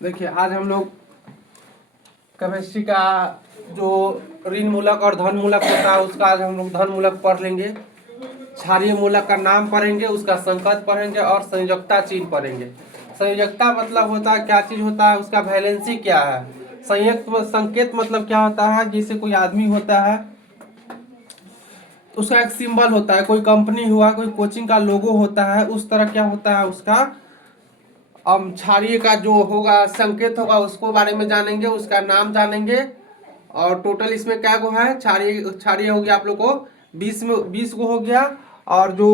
देखिए आज हम लोग केमिस्ट्री का जो ऋण मूलक और धन मूलक होता है उसका आज हम लोग धन मूलक पढ़ लेंगे। क्षारीय मूलक का नाम पढ़ेंगे, उसका संकेत पढ़ेंगे और संयोजकता चिन्ह पढ़ेंगे। संयोजकता मतलब होता है क्या चीज होता है, उसका वैलेंसी क्या है। संकेत मतलब क्या होता है, जैसे कोई आदमी होता है उसका एक सिंबल होता है, कोई कंपनी हुआ, कोई कोचिंग का लोगो होता है, उस तरह क्या होता है उसका क्षारीय का जो होगा संकेत होगा उसको बारे में जानेंगे, उसका नाम जानेंगे। और टोटल इसमें क्या गो है, क्षारीय हो गया आप लोग को 20 गो हो गया। और जो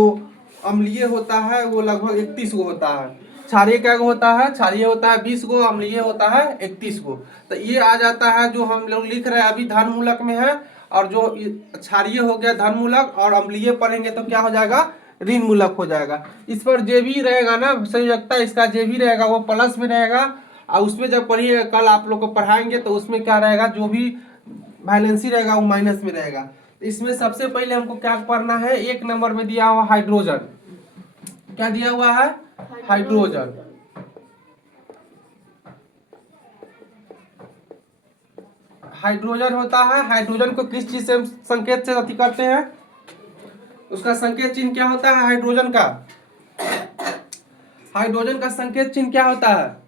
अम्लीय होता है वो लगभग 31 गो होता है। क्षारीय क्या गो होता है, क्षारीय होता है 20 गो, अम्लीय होता है 31 गो। तो ये आ जाता है जो हम लोग लिख रहे हैं अभी धन मूलक में है। और जो क्षारीय हो गया धन मूलक और अम्लीय पढ़ेंगे तो क्या हो जाएगा, ऋण मूलक हो जाएगा। इस पर जे भी रहेगा ना संयोजकता, इसका जे भी रहेगा वो प्लस में रहेगा। और उसमें जब पढ़िएगा कल आप लोग को पढ़ाएंगे तो उसमें क्या रहेगा, जो भी वैलेंसी रहेगा वो माइनस में रहेगा। इसमें सबसे पहले हमको क्या पढ़ना है, एक नंबर में दिया हुआ हाइड्रोजन। क्या दिया हुआ है, हाइड्रोजन। हाइड्रोजन होता है, हाइड्रोजन को किस चीज से संकेत से अति करते हैं, उसका संकेत चिन्ह क्या होता है हाइड्रोजन का। हाइड्रोजन का संकेत चिन्ह क्या होता है,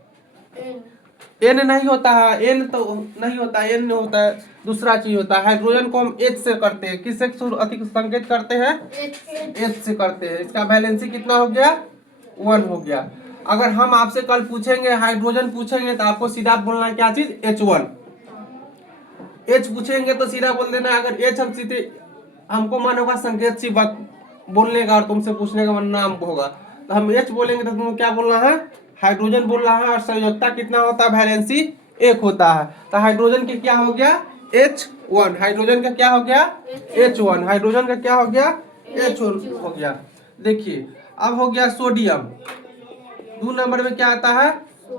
एन नहीं होता है, एन तो नहीं होता है, एन होता है, दूसरा चीज होता है। हाइड्रोजन को हम एच से करते हैं, किससे अधिक संकेत करते हैं, एच से करते हैं। इसका वैलेंसी कितना हो गया, 1 हो गया। अगर हम आपसे कल पूछेंगे हाइड्रोजन पूछेंगे तो आपको सीधा बोलना है क्या चीज, H1। एच पूछेंगे तो सीधा बोल देना है। अगर एच हम सीधे हमको मन होगा संकेत सी बात बोलने का और तुमसे पूछने का मन नाम होगा तो हम एच बोलेंगे तो तुमको क्या बोलना है, हाइड्रोजन बोलना है। और संयोजकता कितना होता है, वैलेंसी 1 होता है। तो हाइड्रोजन के क्या हो गया, H1। हाइड्रोजन का क्या हो गया, H1। हाइड्रोजन का क्या हो गया, H1 हो गया। देखिए अब हो गया सोडियम। 2 नंबर में क्या आता है,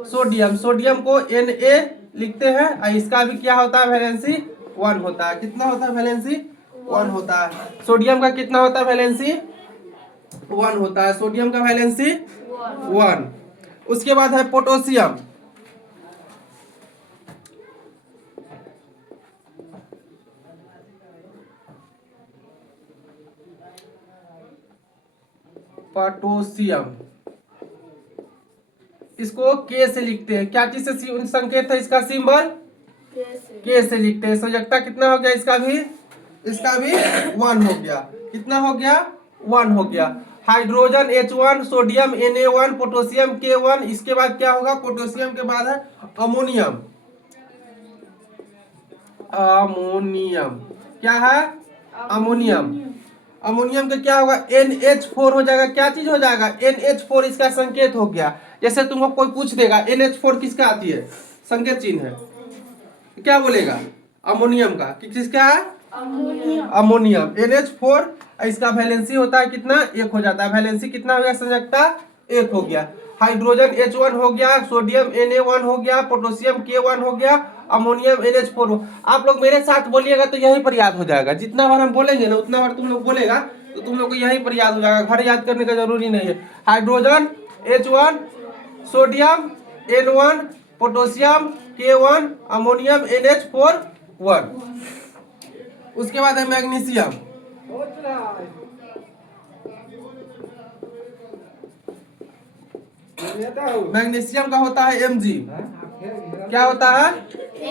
सोडियम। सोडियम को Na लिखते हैं और इसका भी क्या होता है, वैलेंसी 1 होता है। कितना होता है, वैलेंसी 1 होता है। सोडियम का कितना होता है, वैलेंसी 1 होता है। सोडियम का वैलेंसी 1। उसके बाद है पोटेशियम। पोटेशियम इसको के से लिखते हैं, क्या चीज से संकेत है, इसका सिंबल के से लिखते हैं। संयोजकता कितना हो गया, इसका भी 1 हो गया। कितना हो गया, 1 हो गया। Hydrogen H1, sodium Na1, potassium K1। इसके बाद क्या होगा, पोटेशियम के बाद है अमोनियम। अमोनियम क्या है, अमोनियम। अमोनियम का क्या होगा, NH4 हो जाएगा। क्या चीज हो जाएगा, NH4। इसका संकेत हो गया। जैसे तुमको कोई पूछ देगा NH4 किसका आती है, संकेत चिन्ह है, क्या बोलेगा, अमोनियम का। किसका है, अमोनियम। NH4। इसका वैलेंसी होता है कितना, 1 हो जाता है। वैलेंसी कितना हो गया, संयोजकता 1 हो गया। हाइड्रोजन H1 हो गया, सोडियम Na1 हो गया, पोटेशियम K1 हो गया, अमोनियम NH4 हो। आप लोग मेरे साथ बोलिएगा तो यहीं पर याद हो जाएगा। जितना बार हम बोलेंगे ना उतना बार तुम लोग बोलेगा तो तुम लोग को यहीं पर याद हो जाएगा, घर याद करने का जरूरी नहीं है। Hydrogen H1, sodium N1, potassium K1, ammonium NH4 1। उसके बाद है मैग्नीशियम। मैग्नीशियम का होता है Mg। क्या होता है,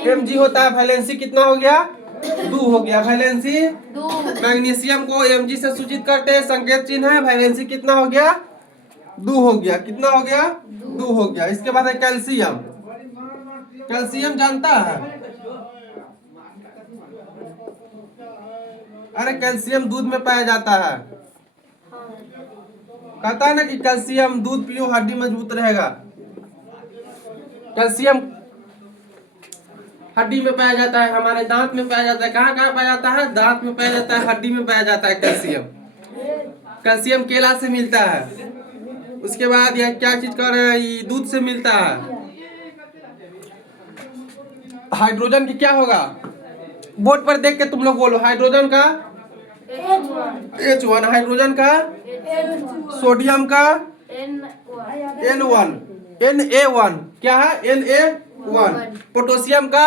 Mg होता है। वैलेंसी कितना हो गया, 2 हो गया। वैलेंसी मैग्नीशियम को Mg से सूचित करते हैं, संकेत चिन्ह है। वैलेंसी कितना हो गया, 2 हो गया। कितना हो गया, 2 हो गया। इसके बाद है कैल्शियम। कैल्शियम जानता है, अरे कैल्शियम दूध में पाया जाता है। कहता है ना कि कैल्शियम दूध पियो हड्डी मजबूत रहेगा। कैल्शियम हड्डी में पाया जाता है, हमारे दांत में पाया जाता है। कहाँ कहाँ पाया जाता है, दांत में पाया जाता है, हड्डी में पाया जाता है कैल्शियम। कैल्शियम केला से मिलता है। उसके बाद यह क्या चीज कर रहे हैं, ये दूध से मिलता है। हाइड्रोजन की क्या होगा, बोर्ड पर देख के तुम लोग बोलो। हाइड्रोजन का H1, हाइड्रोजन का, सोडियम का N1, Na1 क्या है Na1। पोटेशियम का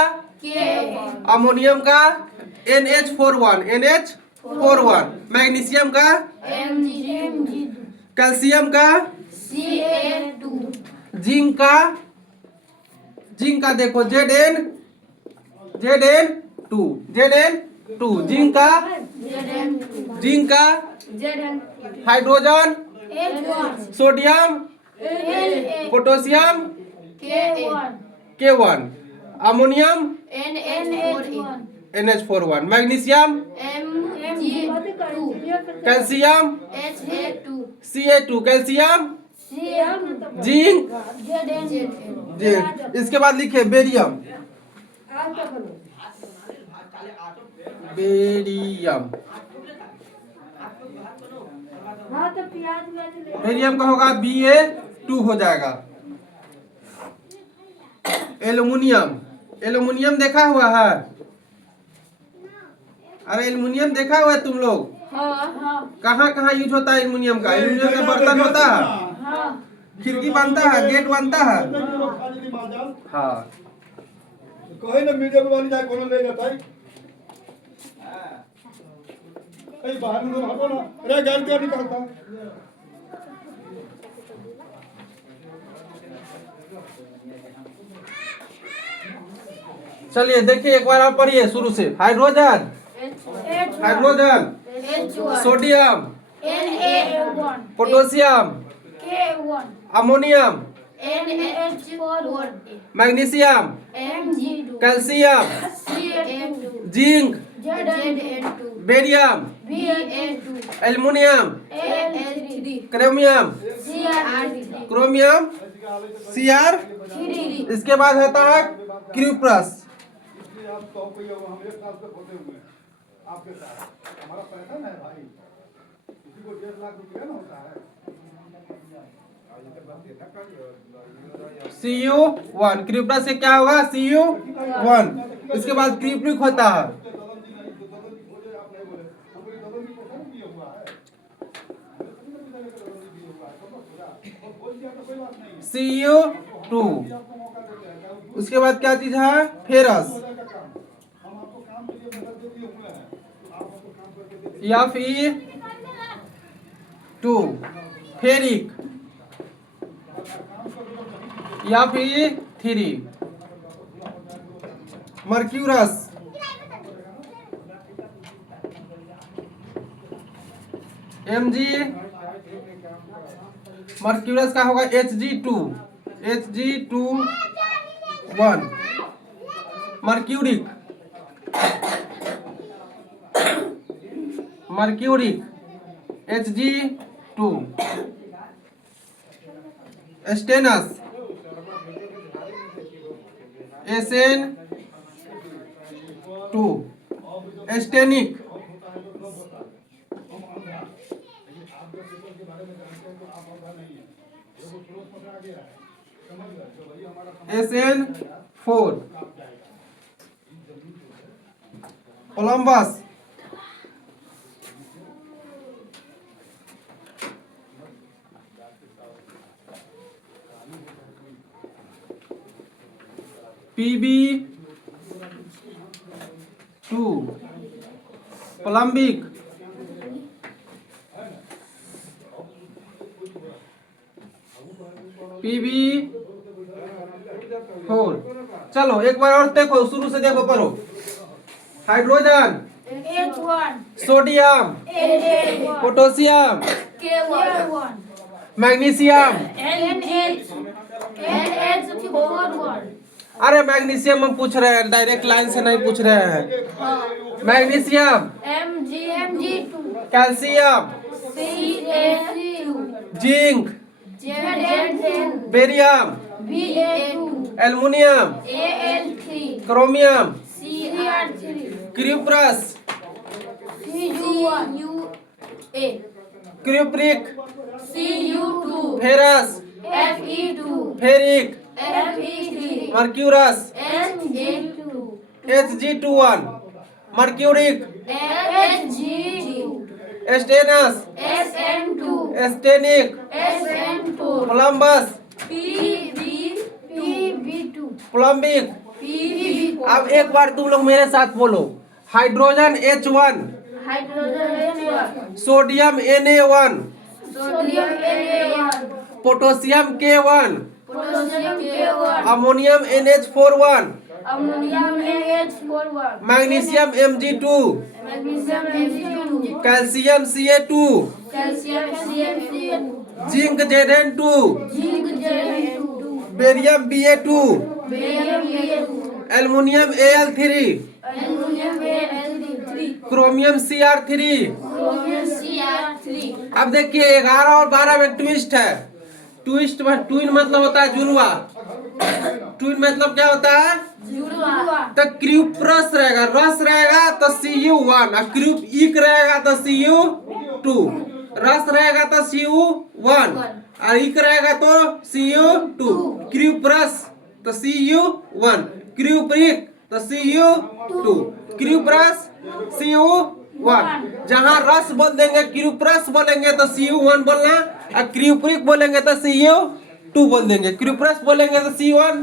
अमोनियम का NH41 मैग्नीशियम का कैल्शियम का जिंक का देखो Zn2 जिंक का hydrogen sodium potassium K1 ammonium NH41 magnesium calcium Ca2 calcium zinc इसके बाद लिखे बेरियम बेरियम का होगा Ba2 हो जाएगा। एल्युमिनियम देखा हुआ है? अरे एल्युमिनियम देखा हुआ है तुम लोग? कहाँ कहाँ यूज होता है एल्युमिनियम का? एल्युमिनियम का बर्तन होता है, खिड़की बनता है, गेट बनता है। हाँ कहे ना मीडिया में वाली जाए कोनो ले जाता है। ए बाहर में हटो ना, अरे गाल क्या निकलता है? चलिए देखिए एक बार आप पढ़िए शुरू से। Hydrogen sodium potassium ammonium magnesium calcium zinc barium aluminium chromium Cr। इसके बाद होता है क्यूप्रस। आप तो कोई हमारे साथ तो होते हुए आपके साथ हमारा पैसा ना है भाई, किसी को 1.5 लाख रुपया ना होता है। Cu1 क्यूप्रस से क्या होगा Cu1। इसके बाद क्यूप्रिक होता है Cu2। उसके बाद क्या चीज है ferrous Fe2 ferric Fe3 mercurous Mg mercurous का होगा Hg2 mercuric Hg2 stannous Sn2 Stenik Sn4 Columbus Pb2 Coulombic Pb4। चलो एक बार और देखो, शुरू से देखो, पढ़ो। हाइड्रोजन सोडियम पोटेशियम मैग्नीशियम अरे मैग्नीशियम हम पूछ रहे हैं, डायरेक्ट लाइन से नहीं पूछ रहे हैं। Magnesium calcium zinc barium aluminium chromium cuprous cupric ferrous ferric mercurous Hg21 mercuric stannous stannic plumbous plumbic. PB4। अब एक बार तुम लोग मेरे साथ बोलो, hydrogen H1, hydrogen H1, sodium Na1, sodium Na1, potassium K1, potassium K1, ammonium NH41, ammonium NH41, magnesium Mg2, magnesium Mg2, calcium Ca2, calcium CaC2, zinc Zn2, zinc Zn2, barium Ba2, barium Ba2, aluminium Al3, aluminium Al3, chromium Cr3। Chromium Cr3। अब देखिए 11 और 12 में twist है। Twist में twin मतलब होता है जुड़वा। ट्विन मतलब क्या होता है? जुड़वा। तो क्यूप्रस रहेगा, रस रहेगा तो Cu1, और क्यूप इक रहेगा तो Cu2, रस रहेगा तो Cu1 और इक रहेगा तो Cu2, क्यूप्रस तो Cu1, क्यूप्रिक तो Cu2, क्यूप्रस Cu1। जहाँ रस बोल देंगे क्यूप्रस बोलेंगे तो Cu1 बोलना, और क्यूप्रिक बोलेंगे तो Cu2 बोल देंगे। क्यूप्रस बोलेंगे तो Cu1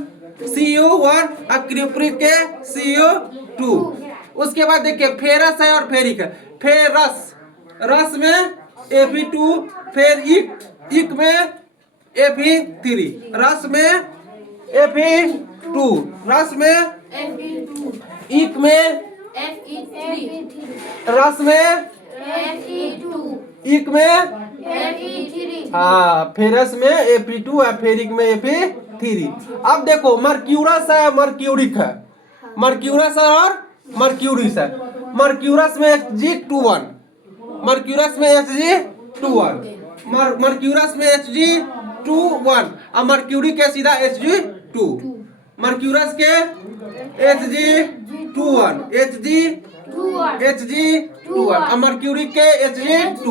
और क्यूप्रिक के Cu2। उसके बाद देखिए फेरस है और फेरिक है। फेरस, रस में Fe2, फेर इक में Fe3, रस में Fe2, रस में Fe2, इक में, Fe3, रस में Fe2, इक में, Fe3। हाँ फेरस में Fe2 है, फेरिक में Fe3। अब देखो मर्क्यूरस है, मर्क्यूरिक है, मर्क्यूरस है और मर्क्यूरिस है। मर्क्यूरस में Hg21, मर्क्यूरस में Hg21, मर्क्यूरस में Hg21 और मर्क्यूरी के सीधा Hg2। मर्क्यूरस के Hg21, Hg21 और मर्क्यूरी के Hg2।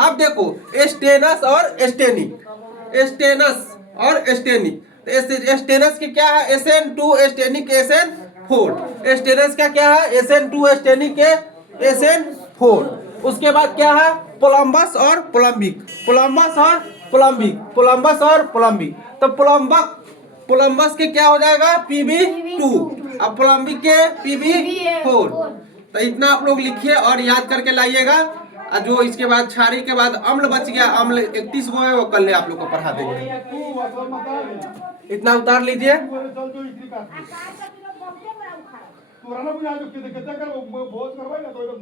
अब देखो स्टेनस और स्टेनिक, स्टेनस और स्टेनिक। तो स्टेनस की क्या है? Sn2, Stenik Sn4। स्टेनस का क्या है? Sn2, Stenik Sn4। उसके बाद क्या है? प्लम्बस और प्लम्बिक, प्लम्बस और प्लम्बिक, प्लम्बस और प्लम्बिक। तो प्लम्बस के क्या हो जाएगा? Pb2 और प्लम्बिक के Pb4। तो इतना आप लोग लिखिए और याद करके लाइएगा। और जो इसके बाद क्षारी के बाद अम्ल बच गया, अम्ल 31 गो है, वो कल आप लोग को पढ़ा देंगे। तू मतलब मत इतना उतार लीजिए। चल जो इसी का तू रहना बुझा जो कितना कर बहुत करवाई ना तो